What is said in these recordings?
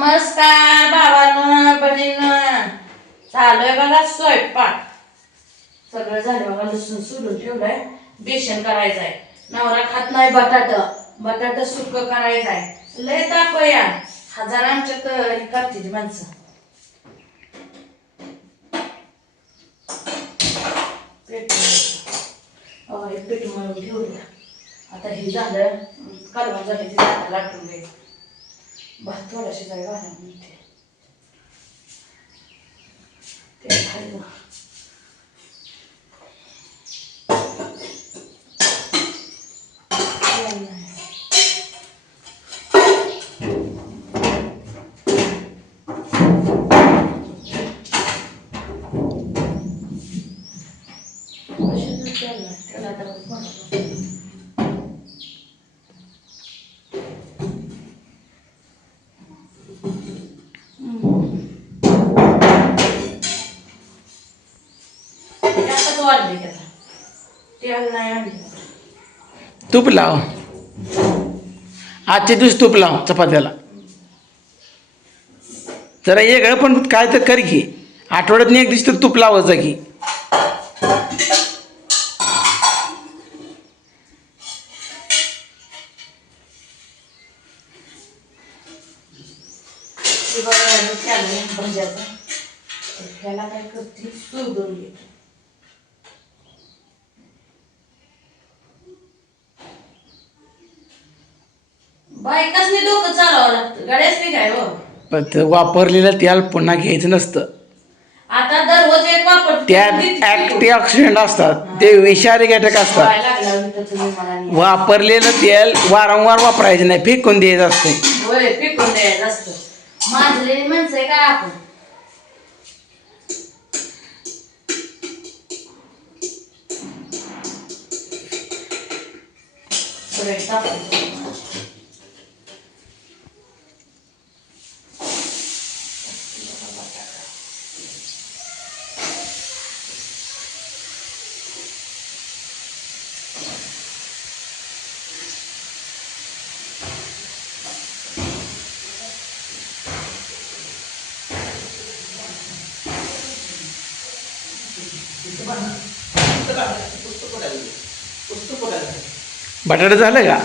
नमस्कार भावांनो बहिणींनो. चालू आहे बघा स्वयंपाक. सगळं झालं बघा. लसूण सोलून ठेवलंय. बेसन करायचं आहे. नवरा खात नाही बटाटा सुक्क करायचं आहे. लय ताप आहे या. हजार आमच्यात हे करते माणसं. पीठ मळून ठेवलं. आता हे झालं कालवण झालं की आता लाटून घ्यायचं. भात थोडा शिजायला घाला म्हणते ते खायला. तूप लाव. आजचे दिवस तूप लाव चपात्याला. जरा वेगळं पण काय तर कर की. आठवड्यात एक दिवस तर तूप लावायचं की. ह्याला काय करते सोडून घेते. बायकाच नाही डोकं चालवावं लागतं. गड्याच नाही काय हो. पण ते वापरलेलं तेल पुन्हा घ्यायचं नसतं. आता दररोज एक वापर त्यात अँटीऑक्सिडंट असतात. ते विषारी घटक असतात. वापरलेलं तेल वारंवार वापरायचं नाही. फेकून द्यायचं असतं. होय फेकून द्यायचं असतं. माजलेली माणसं आहे का आपण. बटाटा झालं का?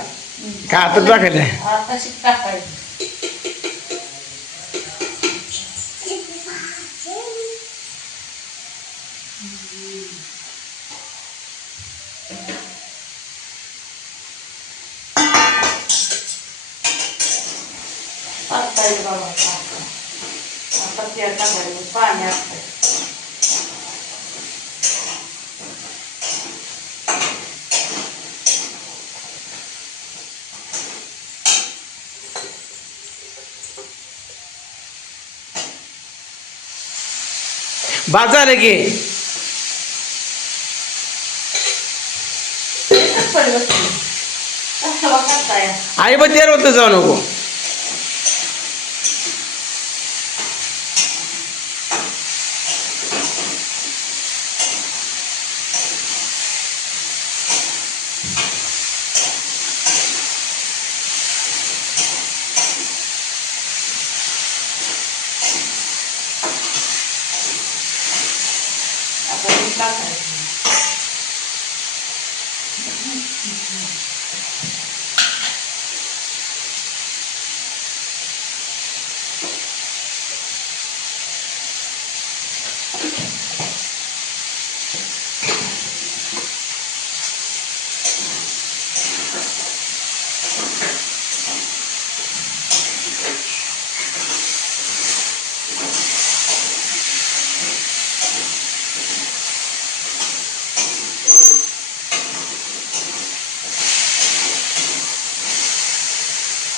का आता टाकायचं? आता शिक टाकायचं. टाकायचं बाबा. आता तेल टाकायचं. पाणी असतं. बाजार आहे की आई पण तेल होतं जाऊ नको.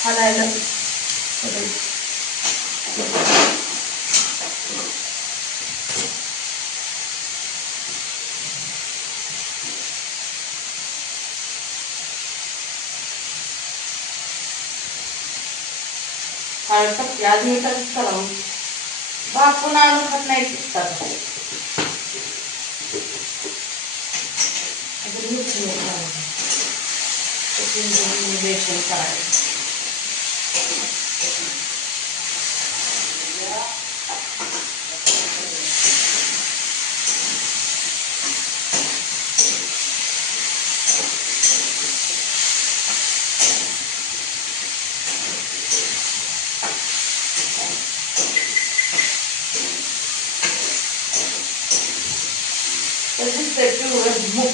हलायला हळद आधी एकच करावं. बापून आणून खात नाही टिकतात. बेसन करायचं. पिवळं मूग.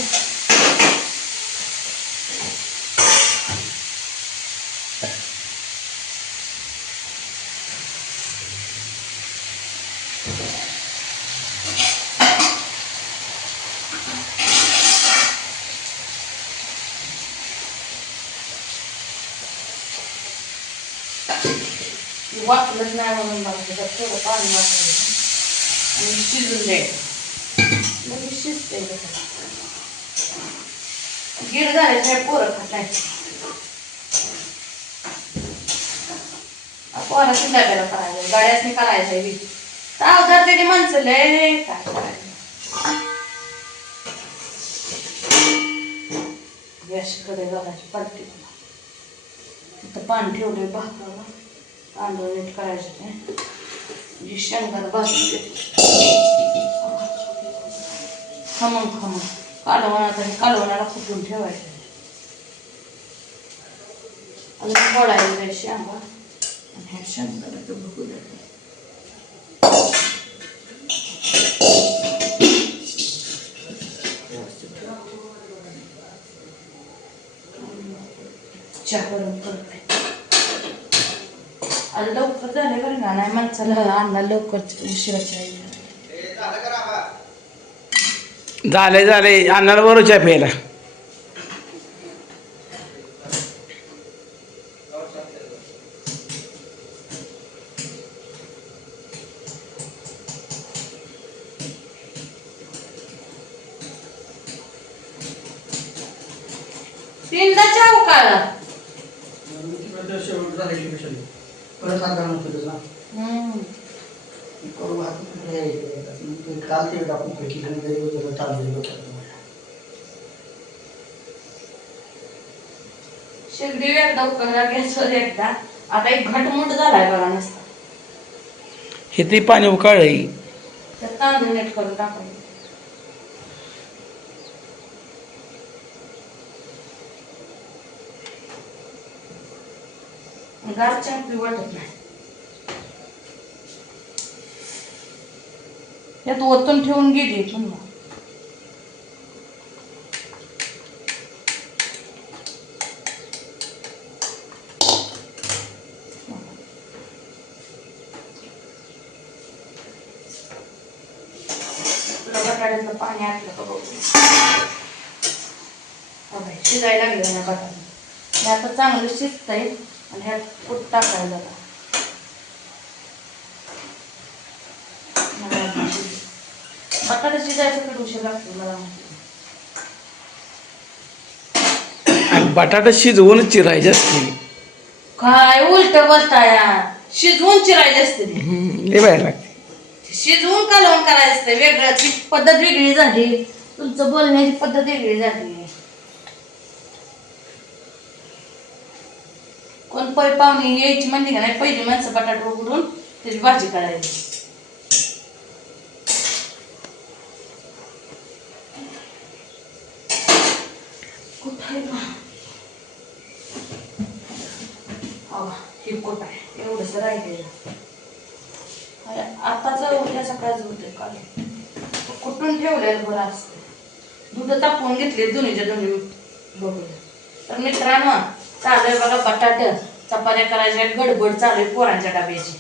वाटलंच नाही म्हणून मला त्याच्यात थोडं पाणी वाटायचं आणि शिजून द्यायचं. लगेच शिजते गिर झाल्याशिवाय पोरं खात नाही. पोराची डब्याला करायचं, गाड्यासनी करायचं बी तावदार त्याची माणसं लय काय करायचं. गॅसकडे घालायची पडते. इथं पाणी ठेवलंय भाताला, तांदूळ नीट करायचे ते जी शेंगदाणा भाजून घेते. खमंग कालवणाला फुटून ठेवायचं. अजून फोडायचं शेंगा आणि ह्या शेंगदाण्याचं भुकू द्यायचं. चहा गरम करते. आज लवकर झाले बरं का, नाही माणसाला अण्णा लवकर उशिराच्या झाले अन्नाला बरोबर चहा प्यायला. तीनदा चहा उकाळला. शेगडी एकदा उकळला, गॅसवर एकदा. आता एक घटमुट झालाय बघा नसता. हे ते पाणी उकाळलंय. तर तांदूळ नीट करून टाकायचं. गार चहा पिऊ वाटत नाही. यात ओतून ठेवून गेली पुन्हा. बटाट्याचं पाणी आटलं का बघू. शिजायला लागलं ना बटाटा. हे आता चांगलं शिजतंय आणि ह्यात कूट टाकायला जातं. बटाटा शिजायचं किती उशीर लागतो मला माहिती. बटाटा शिजवूनच चिरायचे असते. काय उलट बोलताय, शिजवून चिरायचे असते ते. हे बाहेर लागते. शिजवून कालवण करायचं असते वेगळं. ती पद्धत वेगळी झाली, तुमचं बोलण्याची पद्धत वेगळी झाली. कोण पाहुणे यायची म्हणली का नाही, पहिली माणसं बटाटा उघडून त्याची भाजी करायची. हे कोट आहे एवढंच राहिलेलं. आताच उद्या सकाळचं होते काल कुठून ठेवलेलं बरं असतं. दूध तापवून घेतले दोन्हीच्या दोन्ही बघूया. तर मित्रांनो चालू आहे बघा बटाटे चपात्या करायच्या, गडबड चालू आहे पोरांच्या डब्याची.